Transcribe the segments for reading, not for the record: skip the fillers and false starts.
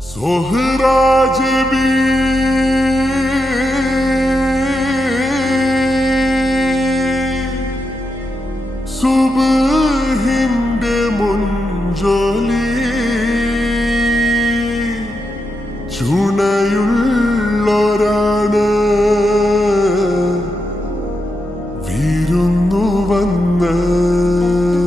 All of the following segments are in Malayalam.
Sohracebi Subhinde munjoli Chunayullorana Virunnu vanna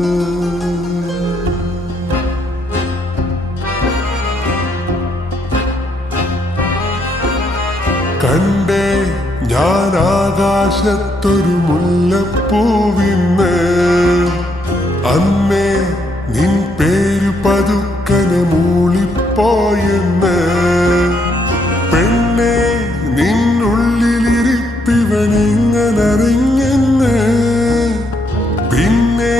കണ്ടേ ഞാൻ ആകാശത്തൊരു മുല്ലപ്പൂവിന്ന് അന്നേ നിൻ പേര് പതുക്കനെ മൂളിപ്പോയെന്ന് പെണ്ണെ നിന്നുള്ളിലിരിപ്പിവനെങ്ങനറിഞ്ഞെന്ന് പിന്നെ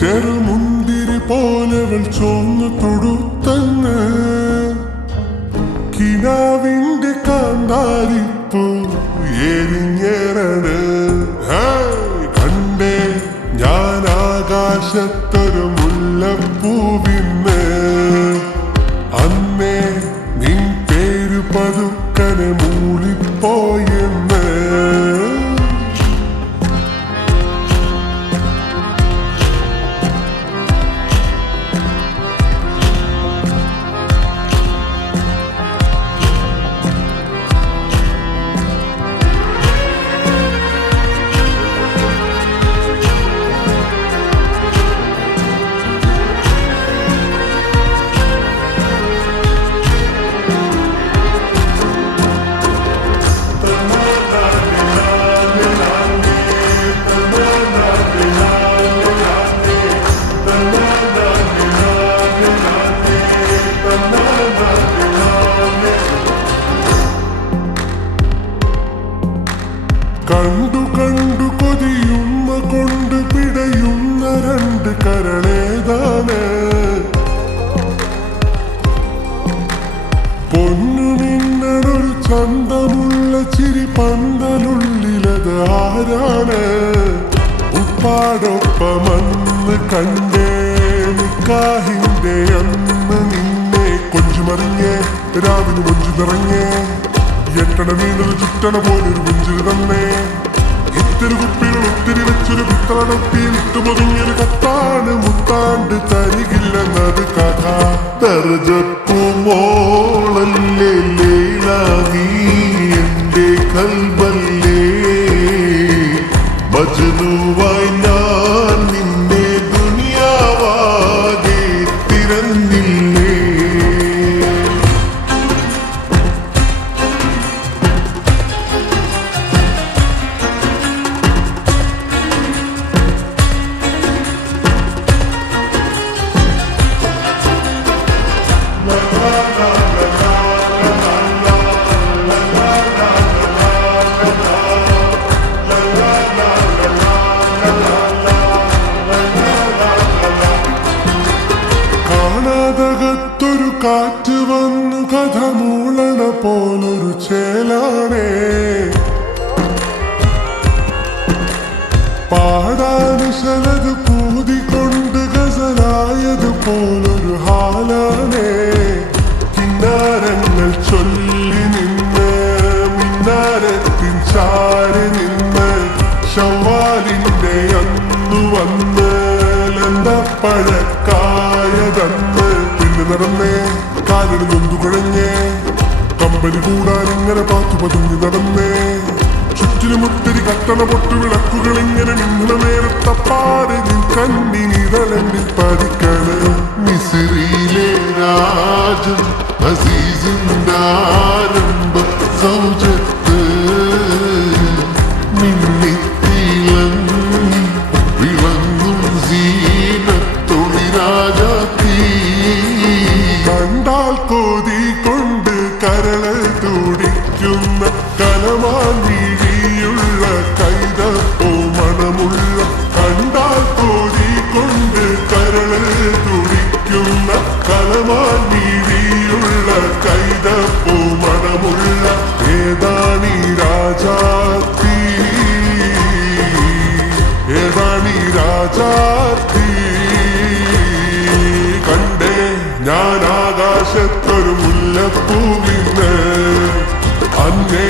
ചെറുമുന്തിരി പോലവൾ ചോന്നു തൊടുത്തെന്ന് കിനാവിന്റെ കാന്താരിപ്പൂ എരിഞ്ഞേറാണ് കണ്ടേ ഞാൻ ആകാശത്തൊരു മുല്ലപ്പൂവിന്ന് അന്നേ നിൻ പേര് പതുക്കനെ മൂളിപ്പോയെന്ന് കണ്ടു കണ്ടു കൊതിയുമ്മ കൊണ്ട് പിടയുന്ന രണ്ട് കരളേതാണ് പൊന്നു നിന്നൊരു ചന്തമുള്ള ചിരി പന്തലുള്ളിലത് ആരാണ് ഉപ്പാടൊപ്പമന്ന് കണ്ടേ നിക്കാഹിന്റെ അന്ന് നിന്നെ കൊഞ്ചുമറിഞ്ഞേ രാവിലെ കൊഞ്ചു നിറഞ്ഞേ എട്ടണ വീണത് ചുറ്റണ പോലൊരു പുഞ്ചിരി തന്നെ ഇത്തിരി കുപ്പികൾ ഒത്തിരി വെച്ചൊരു പിത്തളപ്പിയിൽ ഇട്ടുപൊതിഞ്ഞൊരു കത്താണ് മുത്താണ്ട് തരികില്ലെന്നത് കഥ തർജപ്പുമോളല്ലേ ലൈല നീ എന്റെ കൽബല്ലേ മജ്നുവായി ഞാൻ നിന്നെ ദുനിയാവാകെ തിരഞ്ഞില്ലേ കാണാതകത്തൊരു കാറ്റ് വന്നു കഥ മൂളണ പോലൊരു ചേലാണേ പാടാനുശലത് പൂതികൊണ്ട് ഗസലായത് പോലൊരു ഹാലാണേ കിന്നാരങ്ങൾ ചൊല്ലി നിന്ന് മിന്നാരത്തിൻ ചാരി നിന്ന് ശവ്വാലിന്റെ അന്നു വന്ന് ലന്തപ്പഴക്കായതന്ന് പിന്നെ നടന്നേ കാലിന് നൊന്തു കുഴഞ്ഞേ കമ്പനി കൂടാൻ ഇങ്ങനെ പാത്തു പതുങ്ങി നടന്നേ ചുറ്റിലുമൊത്തിരി കട്ടണ പൊട്ടു വിളക്കുകൾ ഇങ്ങനെ നിന്ന നേരത്തപ്പാട് നിൻ കണ്ണിനിതളെന്നിൽ പതിക്കണ് മിസ്രിയിലെ രാജൻ അസീസിന്റെ ആരംഭ സൗജത്ത് മിന്നിത്തിളങ്ങി വിളങ്ങും സീനത്തൊളി രാജാത്തി കണ്ടാൽ കോതി കൊണ്ട് കരള് തുടിക്കുന്ന കലമാൻ വീഴിയുള്ള കൈതപ്പോ മണമുള്ള കണ്ടാൽ കോതി കൊണ്ട് കരള് തുടിക്കുന്ന കലമാൻ വീഴിയുള്ള കൈതപ്പോ മണമുള്ള ഏതാ മണമുള്ളോർക്കൊരു മുല്ലപ്പൂവിന്ന് അന്നേ